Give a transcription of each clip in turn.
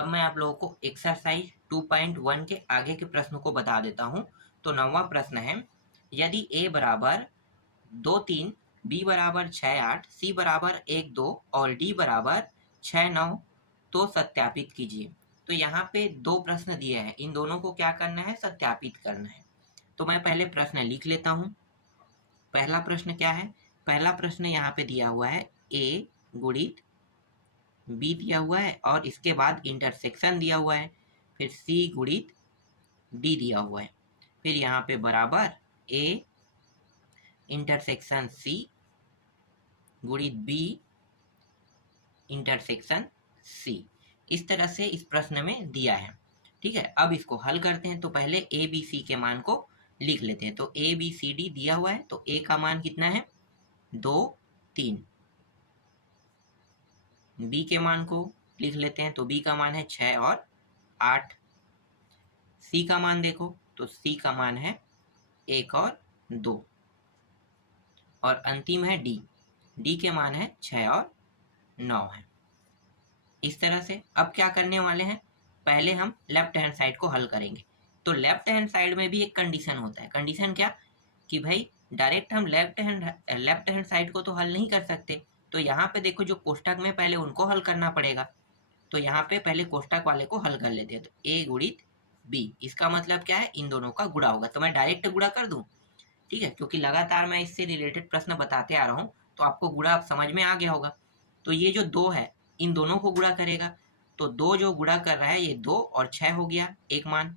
अब मैं आप लोगों को एक्सरसाइज 2.1 के आगे के प्रश्न को बता देता हूँ। तो 9वां प्रश्न है, यदि a बराबर 2 3, b बराबर 6 8, c बराबर 1 2 और d बराबर 6 9 तो सत्यापित कीजिए। तो यहाँ पे दो प्रश्न दिए हैं, इन दोनों को क्या करना है, सत्यापित करना है। तो मैं पहले प्रश्न लिख लेता हूँ। पहला प्रश्न क्या है, पहला प्रश्न यहाँ पे दिया हुआ है a गुणित b दिया हुआ है और इसके बाद इंटरसेक्शन दिया हुआ है, फिर c गुणित d दिया हुआ है, फिर यहाँ पे बराबर a इंटरसेक्शन c गुणित b इंटरसेक्शन c। इस तरह से इस प्रश्न में दिया है। ठीक है, अब इसको हल करते हैं। तो पहले a b c के मान को लिख लेते हैं। तो a b c d दिया हुआ है, तो a का मान कितना है 2 3, b के मान को लिख लेते हैं। तो b का मान है 6 और 8, c का मान देखो तो c का मान है 1 और 2, और अंतिम है d के मान है 6 और 9 है। इस तरह से अब क्या करने वाले हैं, पहले हम लेफ्ट हैंड साइड को हल करेंगे। तो लेफ्ट हैंड साइड में भी एक कंडीशन होता है। कंडीशन क्या, कि भाई डायरेक्ट हम लेफ्ट हैंड साइड को तो हल नहीं कर सकते। तो यहाँ पे देखो जो कोष्टक में पहले उनको हल करना पड़ेगा। तो यहाँ पे पहले कोष्टक वाले को हल कर लेते हैं। तो a गुणित b, इसका मतलब क्या है, इन दोनों का गुणा होगा। तो मैं डायरेक्ट गुणा कर दूं, ठीक है, क्योंकि लगातार मैं इससे रिलेटेड प्रश्न बताते आ रहा हूँ, तो आपको गुणा अब समझ में आ गया होगा। तो ये जो 2 है, इन दोनों को गुणा करेगा। तो 2 जो गुणा कर रहा है, ये 2 और 6 हो गया एक मान।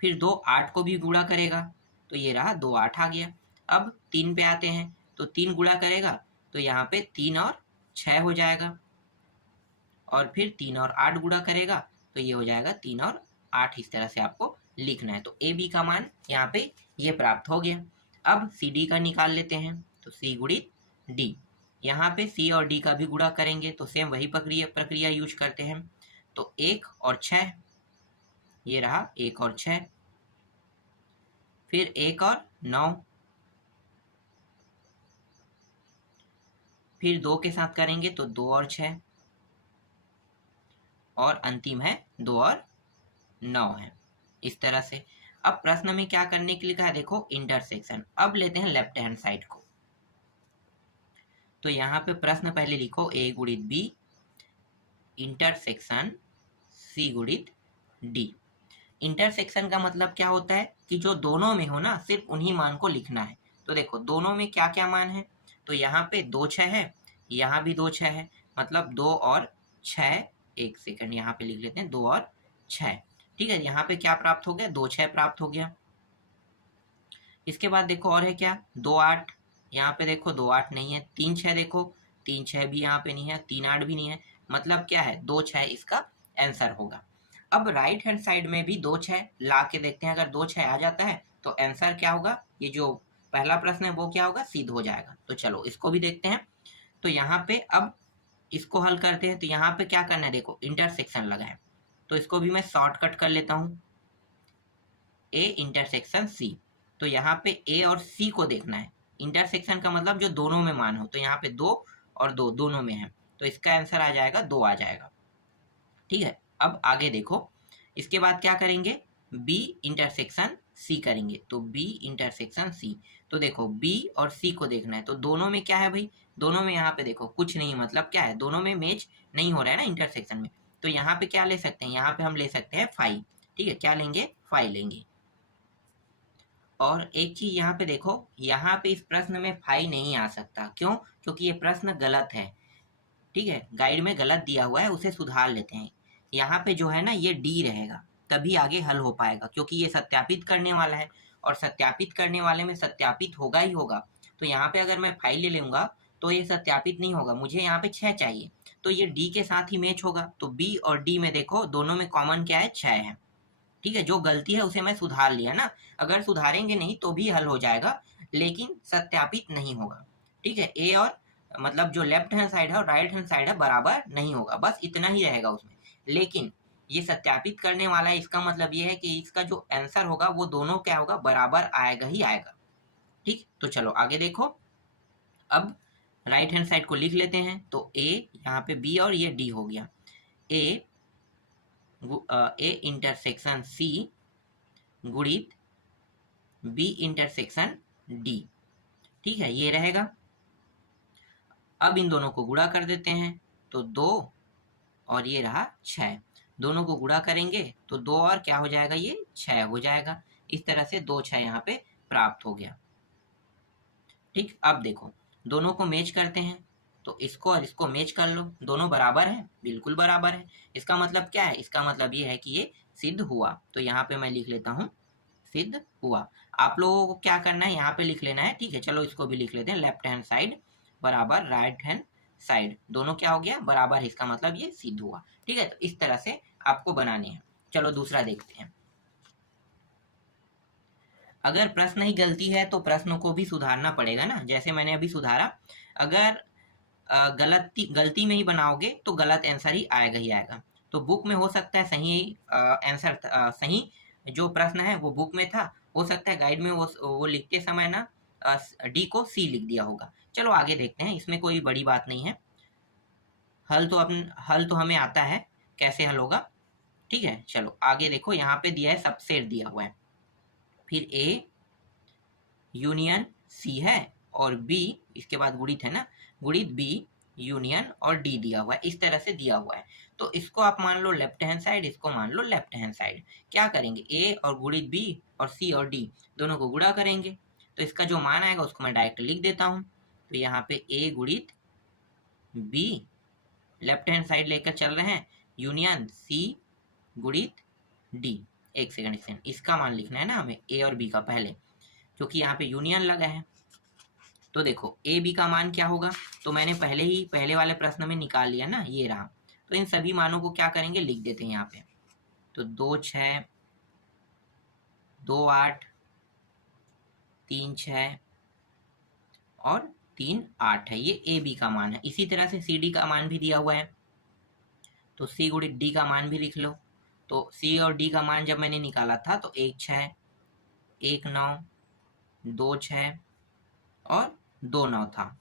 फिर 2 8 को भी गुणा करेगा, तो ये रहा 2 8 आ गया। अब 3 पे आते हैं, तो 3 गुणा करेगा, तो यहाँ पे 3 और 6 हो जाएगा। और फिर 3 और 8 गुणा करेगा, तो ये हो जाएगा 3 और 8। इस तरह से आपको लिखना है। तो ए बी का मान यहाँ पे ये प्राप्त हो गया। अब सी डी का निकाल लेते हैं। तो सी गुणित डी, यहाँ पे सी और डी का भी गुणा करेंगे, तो सेम वही प्रक्रिया यूज करते हैं। तो 1 और 6, ये रहा 1 और 6, फिर 1 और 9, फिर 2 के साथ करेंगे तो 2 और 6, और अंतिम है 2 और 9 है। इस तरह से अब प्रश्न में क्या करने के लिए कहा है, देखो इंटरसेक्शन। अब लेते हैं लेफ्ट हैंड साइड को। तो यहाँ पे प्रश्न पहले लिखो a गुणित b इंटरसेक्शन c गुणित d। इंटरसेक्शन का मतलब क्या होता है, कि जो दोनों में हो ना, सिर्फ उन्हीं मान को लिखना है। तो देखो दोनों में क्या क्या मान है, तो यहाँ पे 2 6 है, यहाँ भी 2 6 है, मतलब 2 और 6, एक सेकंड यहाँ पे लिख लेते हैं 2 और 6। ठीक है, यहाँ पे क्या प्राप्त हो गया, 2 6 प्राप्त हो गया। इसके बाद देखो और है क्या, 2 8, यहाँ पे देखो 2 8 नहीं है। 3 6 देखो, 3 6 भी यहाँ पे नहीं है, 3 8 भी नहीं है, मतलब क्या है 2 6 इसका आंसर होगा। अब राइट हैंड साइड में भी 2 6 ला के देखते हैं। अगर 2 6 आ जाता है तो आंसर क्या होगा, ये जो पहला प्रश्न है वो क्या होगा, सिद्ध हो जाएगा। तो चलो इसको भी देखते हैं। तो यहाँ पे अब इसको हल करते हैं। तो यहाँ पे क्या करना है, देखो इंटरसेक्शन लगा है, तो इसको भी मैं शॉर्टकट कर लेता हूँ, ए इंटरसेक्शन सी। तो यहाँ पे ए और सी को देखना है। इंटरसेक्शन का मतलब जो दोनों में मान हो, तो यहाँ पे 2 और 2 दोनों में है, तो इसका आंसर आ जाएगा 2 आ जाएगा। ठीक है, अब आगे देखो, इसके बाद क्या करेंगे, बी इंटरसेक्शन सी करेंगे। तो बी इंटरसेक्शन सी, तो देखो बी और सी को देखना है। तो दोनों में क्या है भाई, दोनों में यहाँ पे देखो कुछ नहीं, मतलब क्या है, दोनों में मैच नहीं हो रहा है ना इंटरसेक्शन में। तो यहाँ पे क्या ले सकते हैं, यहाँ पे हम ले सकते हैं 5। ठीक है, क्या लेंगे, 5 लेंगे। और एक चीज यहाँ पे देखो, यहाँ पे इस प्रश्न में 5 नहीं आ सकता। क्यों, क्योंकि ये प्रश्न गलत है। ठीक है, गाइड में गलत दिया हुआ है, उसे सुधार लेते हैं। यहाँ पे जो है ना, ये डी रहेगा, तभी आगे हल हो पाएगा, क्योंकि ये सत्यापित करने वाला है, और सत्यापित करने वाले में सत्यापित होगा ही होगा। तो यहाँ पे अगर मैं 5 ले लूंगा तो ये सत्यापित नहीं होगा, मुझे यहाँ पे 6 चाहिए, तो ये डी के साथ ही मैच होगा। तो बी और डी में देखो दोनों में कॉमन क्या है, 6 है। ठीक है, जो गलती है उसे मैं सुधार लिया ना, अगर सुधारेंगे नहीं तो भी हल हो जाएगा, लेकिन सत्यापित नहीं होगा। ठीक है, ए और मतलब जो लेफ्ट हैंड साइड है और राइट हैंड साइड है बराबर नहीं होगा, बस इतना ही रहेगा उसमें। लेकिन ये सत्यापित करने वाला है, इसका मतलब ये है कि इसका जो आंसर होगा वो दोनों क्या होगा, बराबर आएगा ही आएगा। ठीक, तो चलो आगे देखो। अब राइट हैंड साइड को लिख लेते हैं। तो ए यहाँ पे बी और ये डी हो गया। ए ए इंटरसेक्शन सी गुणित बी इंटरसेक्शन डी। ठीक है, ये रहेगा। अब इन दोनों को गुणा कर देते हैं, तो 2 और ये रहा 6। दोनों को गुणा करेंगे तो 2 और क्या हो जाएगा, ये 6 हो जाएगा। इस तरह से 2 6 यहाँ पे प्राप्त हो गया। ठीक, अब देखो दोनों को मैच करते हैं, तो इसको और इसको मैच कर लो। दोनों बराबर है, बिल्कुल बराबर है। इसका मतलब क्या है, इसका मतलब ये है कि ये सिद्ध हुआ। तो यहाँ पे मैं लिख लेता हूँ सिद्ध हुआ। आप लोगों को क्या करना है, यहाँ पे लिख लेना है। ठीक है, चलो इसको भी लिख लेते हैं, लेफ्ट हैंड साइड बराबर राइट हैंड साइड, दोनों क्या हो गया, बराबर है। इसका मतलब ये सिद्ध हुआ। ठीक है, तो इस तरह से आपको बनानी है। चलो दूसरा देखते हैं। अगर प्रश्न ही गलती है तो प्रश्न को भी सुधारना पड़ेगा ना, जैसे मैंने अभी सुधारा। अगर गलती में ही बनाओगे तो गलत आंसर ही आएगा ही आएगा। तो बुक में हो सकता है सही आंसर, सही जो प्रश्न है वो बुक में था, हो सकता है गाइड में वो लिखते समय ना डी को सी लिख दिया होगा। चलो आगे देखते हैं, इसमें कोई बड़ी बात नहीं है। हल तो हमें आता है, कैसे हल होगा। ठीक है, चलो आगे देखो, यहाँ पे दिया है सबसेट दिया हुआ है, फिर ए यूनियन सी है और बी, इसके बाद गुणित है ना, गुणित बी यूनियन और डी दिया हुआ है। इस तरह से दिया हुआ है, तो इसको आप मान लो लेफ्ट हैंड साइड, इसको मान लो लेफ्ट हैंड साइड। क्या करेंगे, ए और गुणित बी और सी और डी दोनों को गुणा करेंगे, तो इसका जो मान आएगा उसको मैं डायरेक्ट लिख देता हूँ। तो यहाँ पे ए गुणित बी, लेफ्ट हैंड साइड लेकर चल रहे हैं, यूनियन सी गुणित डी। एक सेकंड, इसका मान लिखना है ना हमें, ए और बी का पहले, क्योंकि यहाँ पे यूनियन लगा है। तो देखो ए बी का मान क्या होगा, तो मैंने पहले वाले प्रश्न में निकाल लिया ना, ये रहा। तो इन सभी मानों को क्या करेंगे, लिख देते हैं यहाँ पे। तो 2 6 2 8 3 6 और 3 8 है, ये ए बी का मान है। इसी तरह से सी डी का मान भी दिया हुआ है, तो सी गुणित डी का मान भी लिख लो। तो सी और डी का मान जब मैंने निकाला था तो 1 6 1 9 2 6 और 2 9 था।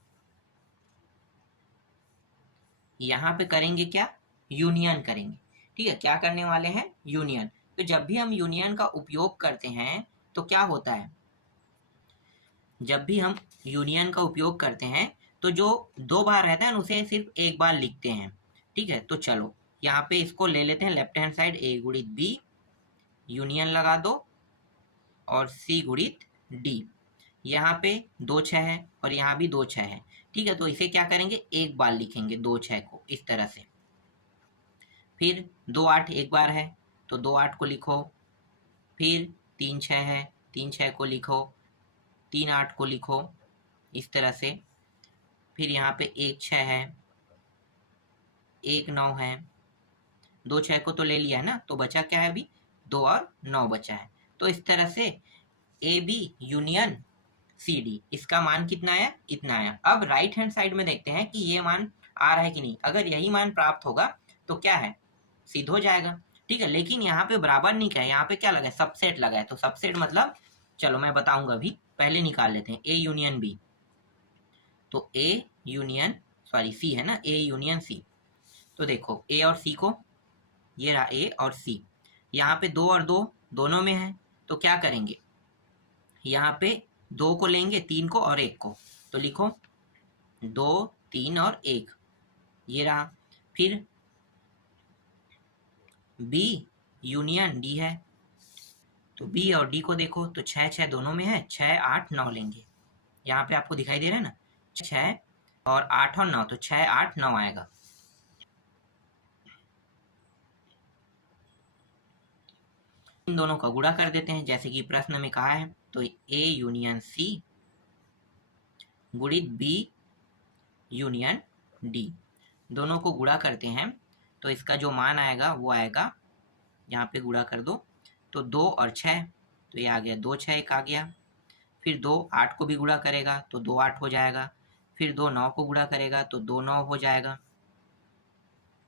यहाँ पे करेंगे क्या, यूनियन करेंगे। ठीक है, क्या करने वाले हैं, यूनियन। तो जब भी हम यूनियन का उपयोग करते हैं तो क्या होता है, जब भी हम यूनियन का उपयोग करते हैं तो जो 2 बार रहता है उसे सिर्फ एक बार लिखते हैं। ठीक है, तो चलो यहाँ पे इसको ले लेते हैं लेफ्ट हैंड साइड, ए गुणित बी यूनियन लगा दो और सी गुणित डी। यहाँ पे 2 6 है और यहाँ भी 2 6 है। ठीक है, तो इसे क्या करेंगे, एक बार लिखेंगे 2 6 को इस तरह से। फिर 2 8 एक बार है तो 2 8 को लिखो, फिर 3 6 है 3 6 को लिखो, 3 8 को लिखो इस तरह से। फिर यहाँ पे 1 6 है 1 9 है, 2 6 को तो ले लिया है ना, तो बचा क्या है अभी, 2 और 9 बचा है। तो इस तरह से A B union C D, इसका मान कितना आया, इतना आया। अब राइट हैंड साइड में देखते हैं कि ये मान आ रहा है कि नहीं। अगर यही मान प्राप्त होगा तो क्या है, सिद्ध हो जाएगा। ठीक है, लेकिन यहाँ पे बराबर नहीं क्या है, यहाँ पे क्या लगा है, सबसेट लगा है। तो सबसेट मतलब, चलो मैं बताऊंगा अभी, पहले निकाल लेते हैं ए यूनियन बी। तो ए यूनियन, सॉरी सी है ना, ए यूनियन सी। तो देखो ए और सी को, ये रहा ए और सी, यहाँ पे 2 और 2 दोनों में है, तो क्या करेंगे, यहाँ पे 2 को लेंगे, 3 को और 1 को, तो लिखो 2 3 और 1, ये रहा। फिर बी यूनियन डी है, तो बी और डी को देखो तो 6 6 दोनों में है, 6 8 9 लेंगे। यहाँ पे आपको दिखाई दे रहा है ना, 6 और 8 और 9, तो 6 8 9 आएगा। इन दोनों का गुणा कर देते हैं जैसे कि प्रश्न में कहा है। तो ए यूनियन सी गुणित बी यूनियन डी, दोनों को गुणा करते हैं तो इसका जो मान आएगा वो आएगा, यहाँ पे गुणा कर दो तो 2 और 6, तो ये आ गया 2 6 1 आ गया। फिर 2 8 को भी गुणा करेगा तो 2 8 हो जाएगा। फिर 2 9 को गुणा करेगा तो 2 9 हो जाएगा।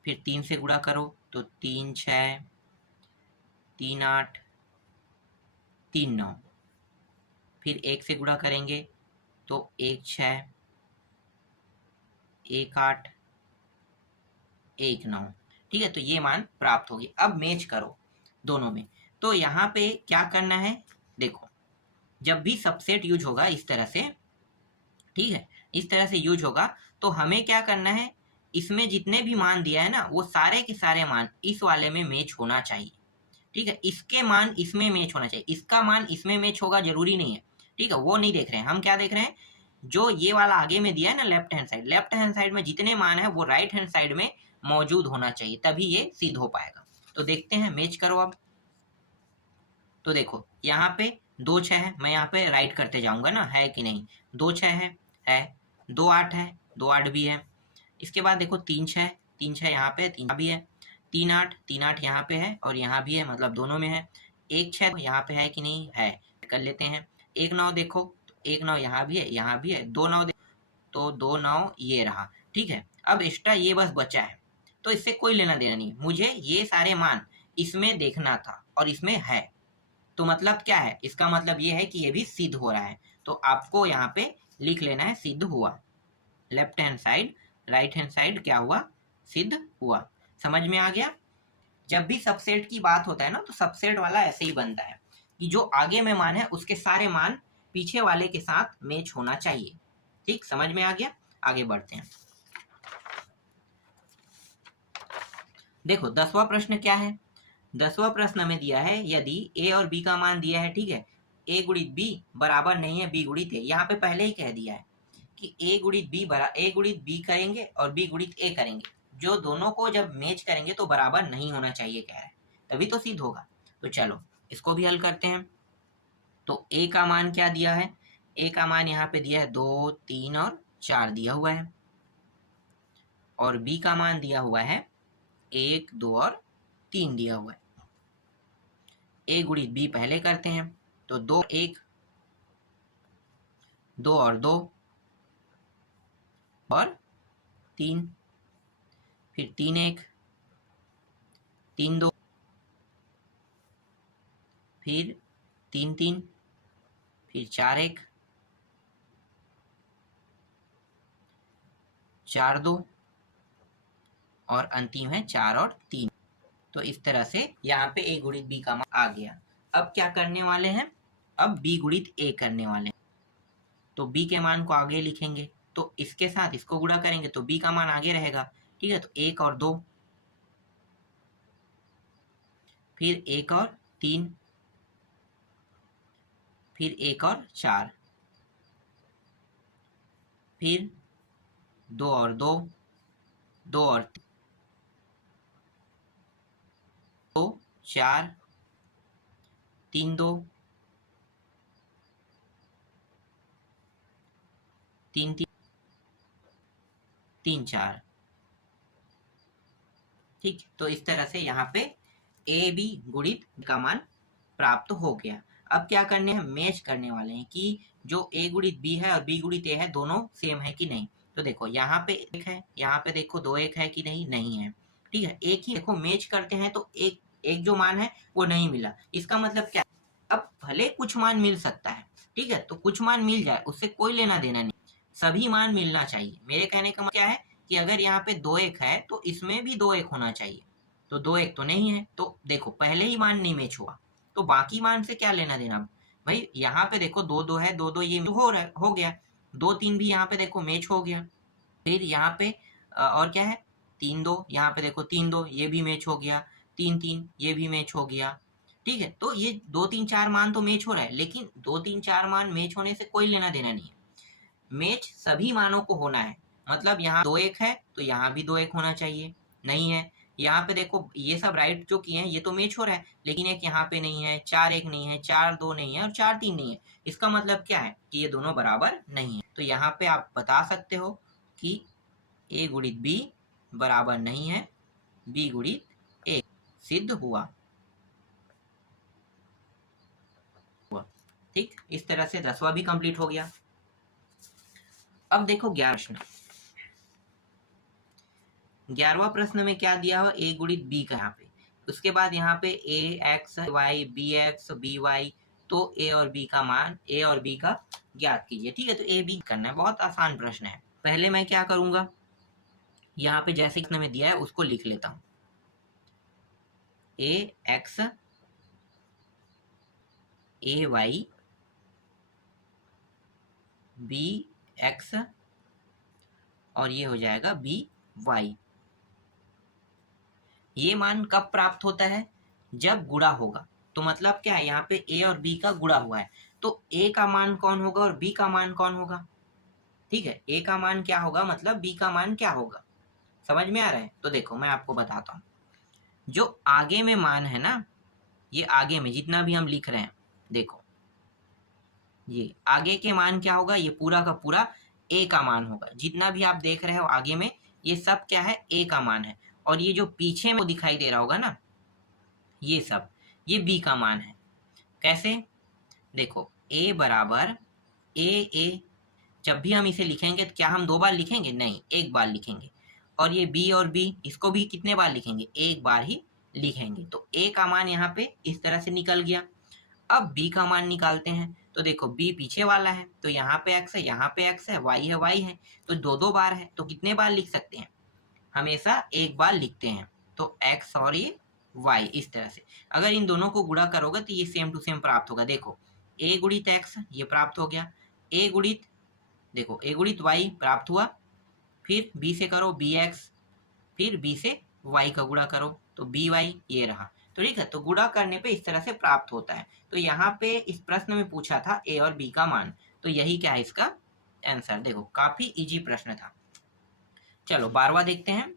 फिर 3 से गुणा करो तो 3 6 3 8 3 9। फिर 1 से गुणा करेंगे तो 1 6 1 8 1 9। ठीक है, तो ये मान प्राप्त होगी। अब मैच करो दोनों में, तो यहाँ पे क्या करना है, देखो जब भी सबसेट यूज होगा इस तरह से, ठीक है, इस तरह से यूज होगा, तो हमें क्या करना है, इसमें जितने भी मान दिया है ना वो सारे के सारे मान इस वाले में मैच होना चाहिए। ठीक है, इसके मान इसमें मैच होना चाहिए, इसका मान इसमें मैच होगा जरूरी नहीं है। ठीक है, वो नहीं देख रहे हैं हम, क्या देख रहे हैं, जो ये वाला आगे में दिया है ना लेफ्ट हैंड साइड में जितने मान है वो राइट हैंड साइड में मौजूद होना चाहिए, तभी ये सिद्ध हो पाएगा। तो देखते हैं, मैच करो अब। तो देखो यहाँ पे 2 6 है, मैं यहाँ पे राइट करते जाऊंगा ना, है कि नहीं, 2 6 है 2 8 है, 2 8 भी है। इसके बाद देखो 3 6 यहाँ पे 3 भी है, 3 8 यहाँ पे है और यहाँ भी है, मतलब दोनों में है। 1 6 यहाँ पे है कि नहीं, है, कर लेते हैं। 1 9 देखो, 1 9 यहाँ भी है, यहाँ भी है। 2 9 तो 2 9 ये रहा। ठीक है, अब एक्स्ट्रा ये बस बचा है, तो इससे कोई लेना देना नहीं, मुझे ये सारे मान इसमें देखना था और इसमें है, तो मतलब क्या है, इसका मतलब ये है कि ये भी सिद्ध हो रहा है। तो आपको यहाँ पे लिख लेना है सिद्ध हुआ, left hand side right hand side क्या हुआ, सिद्ध हुआ। समझ में आ गया। जब भी सबसेट की बात होता है ना, तो सबसेट वाला ऐसे ही बनता है कि जो आगे में मान है उसके सारे मान पीछे वाले के साथ मैच होना चाहिए। ठीक, समझ में आ गया। आगे बढ़ते हैं। देखो 10वां प्रश्न क्या है, 10वां प्रश्न हमें दिया है, यदि a और b का मान दिया है, ठीक है, a गुणित b बराबर नहीं है b गुणित a। यहाँ पे पहले ही कह दिया है कि a गुणित b करेंगे और b गुणित a करेंगे, जो दोनों को जब मैच करेंगे तो बराबर नहीं होना चाहिए, कह रहा है, तभी तो सिद्ध होगा। तो चलो इसको भी हल करते हैं। तो a का मान क्या दिया है, a का मान यहाँ पे दिया है 2 3 और 4 दिया हुआ है, और b का मान दिया हुआ है 1 2 और 3 दिया हुआ है। a गुणित b पहले करते हैं, तो 2 1 2 और 2 और 3, फिर 3 1 3 2, फिर 3 3, फिर 4 1 4 2 और अंतिम है 4 और 3। तो इस तरह से यहाँ पे a गुणित b का मान आ गया। अब क्या करने वाले हैं, अब b गुणित a करने वाले हैं। तो b के मान को आगे लिखेंगे, तो इसके साथ इसको गुणा करेंगे तो b का मान आगे रहेगा। ठीक है, तो 1 और 2, फिर 1 और 3, फिर 1 और 4, फिर 2 और 2, 2 और 2 4 3 2 3 3 3 4। ठीक, तो इस तरह से यहाँ पे ए बी गुणित का मान प्राप्त हो गया। अब क्या करने हैं, मैच करने वाले हैं कि जो a गुणित b है और b गुणित a है दोनों सेम है कि नहीं। तो देखो यहाँ पे 1 है, यहाँ पे देखो 2 1 है कि नहीं, नहीं है। ठीक है, एक ही देखो मैच करते हैं तो एक जो मान है वो नहीं मिला, इसका मतलब क्या, अब भले कुछ मान मिल सकता है, ठीक है, तो कुछ मान मिल जाए उससे कोई लेना देना नहीं, सभी मान मिलना चाहिए। मेरे कहने का मतलब क्या है कि अगर यहाँ पे 2 1 है तो इसमें भी 2 1 होना चाहिए, तो 2 1 तो नहीं है, तो देखो पहले ही मान नहीं मैच हुआ, तो बाकी मान से क्या लेना देना भाई। यहाँ पे देखो 2 2 है, 2 2 ये हो गया, 2 3 भी यहाँ पे देखो मैच हो गया। फिर यहाँ पे और क्या है, 3 2, यहाँ पे देखो 3 2 ये भी मैच हो गया, 3 3 ये भी मैच हो गया। ठीक है, तो ये 2 3 4 मान तो मैच हो रहा है, लेकिन 2 3 4 मान मैच होने से कोई लेना देना नहीं है, मैच सभी मानों को होना है। मतलब यहाँ 2 1 है तो यहाँ भी 2 1 होना चाहिए, नहीं है। यहाँ पे देखो ये सब राइट जो किए हैं ये तो मैच हो रहा है, लेकिन एक यहाँ पे नहीं है, 4 1 नहीं है, 4 2 नहीं है और 4 3 नहीं है, इसका मतलब क्या है कि ये दोनों बराबर नहीं है। तो यहाँ पे आप बता सकते हो कि a गुणित b बराबर नहीं है b गुणित a, सिद्ध हुआ। ठीक, इस तरह से 10वां भी कंप्लीट हो गया। अब देखो 11वां प्रश्न में क्या दिया हुआ, a गुणित b का यहाँ पे, उसके बाद यहाँ पे a x y b x b y, तो a और b का मान, a और b का ज्ञात कीजिए। ठीक है, तो a b करना है, बहुत आसान प्रश्न है। पहले मैं क्या करूंगा, यहाँ पे जैसे प्रश्न में दिया है उसको लिख लेता हूँ। ए एक्स ए वाई बी एक्स और ये हो जाएगा बी वाई। ये मान कब प्राप्त होता है? जब गुणा होगा। तो मतलब क्या है, यहाँ पे ए और बी का गुणा हुआ है, तो ए का मान कौन होगा और बी का मान कौन होगा? ठीक है, ए का मान क्या होगा मतलब बी का मान क्या होगा, समझ में आ रहा है? तो देखो मैं आपको बताता हूँ, जो आगे में मान है ना, ये आगे में जितना भी हम लिख रहे हैं, देखो ये आगे के मान क्या होगा, ये पूरा का पूरा ए का मान होगा। जितना भी आप देख रहे हो आगे में, ये सब क्या है, ए का मान है। और ये जो पीछे में दिखाई दे रहा होगा ना, ये सब ये बी का मान है। कैसे? देखो ए बराबर ए, जब भी हम इसे लिखेंगे तो क्या हम दो बार लिखेंगे? नहीं, एक बार लिखेंगे। और ये बी और बी, इसको भी कितने बार लिखेंगे? एक बार ही लिखेंगे। तो ए का मान यहाँ पे इस तरह से निकल गया। अब बी का मान निकालते हैं, तो देखो बी पीछे वाला है, तो यहाँ पे एक्स है, यहाँ पे एक्स है, वाई है, तो दो दो बार है, तो कितने बार लिख सकते हैं? हमेशा एक बार लिखते हैं। तो एक्स और ये वाई, इस तरह से अगर इन दोनों को गुणा करोगे तो ये सेम टू सेम प्राप्त होगा। देखो ए गुणित एक्स ये प्राप्त हो गया, ए गुणित, देखो ए गुणित वाई प्राप्त हुआ, फिर बी से करो बी एक्स, फिर बी से वाई का गुणा करो तो बी वाई, ये रहा। तो ठीक है, तो गुणा करने पे इस तरह से प्राप्त होता है। तो यहाँ पे इस प्रश्न में पूछा था ए और बी का मान, तो यही क्या है इसका आंसर। देखो काफी इजी प्रश्न था। चलो 12वां देखते हैं।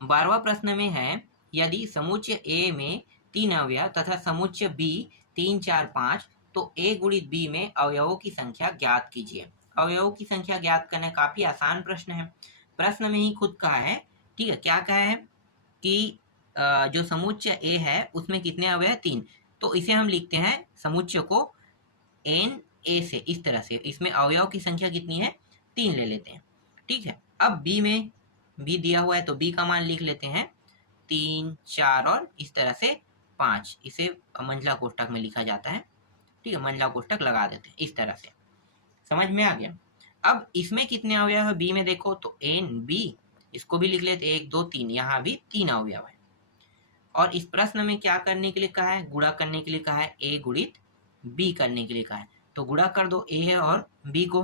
12वां प्रश्न में है, यदि समुच्चय ए में 3 अवयव तथा समुच्चय बी 3, 4, 5, तो ए गुणित बी में अवयवों की संख्या ज्ञात कीजिए। अवयवों की संख्या ज्ञात करना काफी आसान प्रश्न है। प्रश्न में ही खुद कहा है, ठीक है, क्या कहा है कि जो समुच्चय ए है उसमें कितने अवयव? 3। तो इसे हम लिखते हैं समुच्चय को एन ए से, इस तरह से। इसमें अवयव की संख्या कितनी है? 3 ले लेते हैं। ठीक है, अब बी में बी दिया हुआ है तो बी का मान लिख लेते हैं 3, 4 और इस तरह से 5। इसे मंझला कोष्ठक में लिखा जाता है। ठीक है, मंझला कोष्ठक लगा देते हैं इस तरह से। समझ में आ गया? अब इसमें कितने अवयव है बी में? देखो तो एन बी, इसको भी लिख लेते 1, 2, 3, यहाँ भी 3 अवयव है। और इस प्रश्न में क्या करने के लिए कहा है? गुणा करने के लिए कहा है, ए गुणित बी करने के लिए कहा है। तो गुणा कर दो ए है और बी को,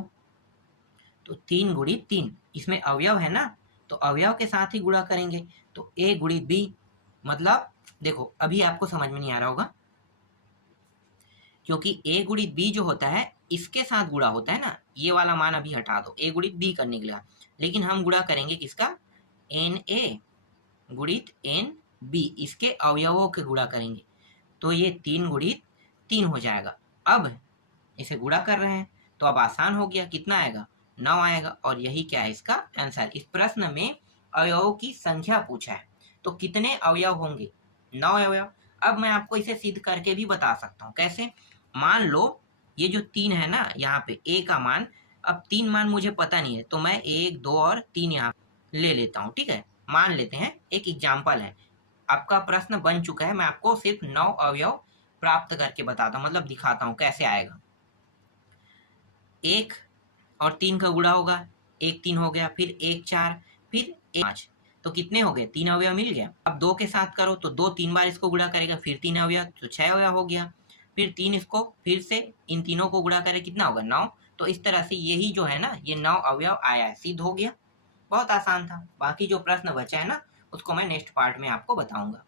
तो 3 गुणित 3, इसमें अवयव है ना, तो अवयव के साथ ही गुणा करेंगे। तो ए गुणित बी, मतलब देखो अभी आपको समझ में नहीं आ रहा होगा, क्योंकि ए गुणित बी जो होता है इसके साथ गुणा होता है ना, ये वाला मान अभी हटा दो, ए गुणित बी करने के लिए। लेकिन हम गुणा करेंगे किसका? एन ए गुणित एन बी, इसके अवयवों के गुणा करेंगे। तो ये 3 गुणित 3 हो जाएगा। अब इसे गुणा कर रहे हैं तो अब आसान हो गया, कितना आएगा? 9 आएगा। और यही क्या है इसका आंसर। इस प्रश्न में अवयवों की संख्या पूछा है, तो कितने अवयव होंगे? 9 अवयव। अब मैं आपको इसे सिद्ध करके भी बता सकता हूँ। कैसे? मान लो ये जो 3 है ना, यहाँ पे ए का मान, अब 3 मान मुझे पता नहीं है, तो मैं 1, 2 और 3 यहाँ ले लेता हूँ। ठीक है, मान लेते हैं, एक एग्जाम्पल है। आपका प्रश्न बन चुका है, मैं आपको सिर्फ 9 अवयव प्राप्त करके बताता हूँ, मतलब दिखाता हूँ कैसे आएगा। 1 और 3 का गुणा होगा, 1 3 हो गया, फिर 1 4, फिर 1 5, तो कितने हो गए? 3 अवयव मिल गया। अब 2 के साथ करो तो 2 3 बार इसको गुणा करेगा, फिर 3 अवयव, तो 6 अवयव हो गया। फिर 3 इसको फिर से इन तीनों को गुणा करे, कितना होगा? 9। तो इस तरह से यही जो है ना, ये 9 अवयव आया है, सिद्ध हो गया। बहुत आसान था। बाकी जो प्रश्न बचा है ना, उसको मैं नेक्स्ट पार्ट में आपको बताऊंगा।